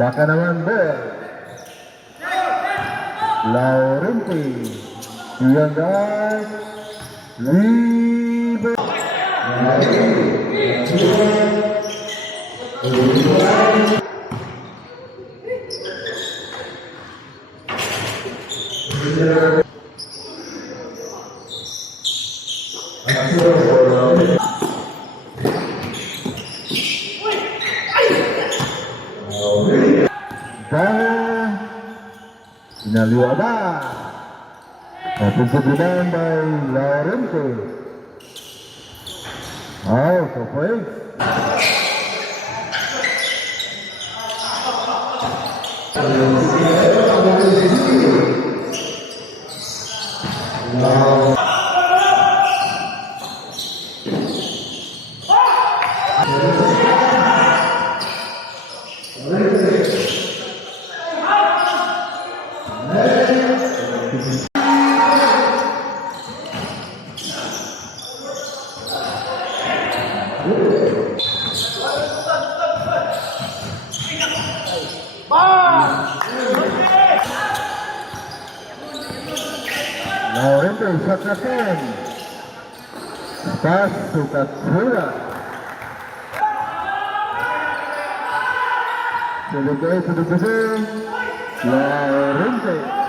Baka naman ball. Laurenti. Yang guys. Libre. Inaliwada. Pagkukunan by Laurenti. So point. Laurenti Sakaten. Pas Sukatsura. Sudah Laurenti.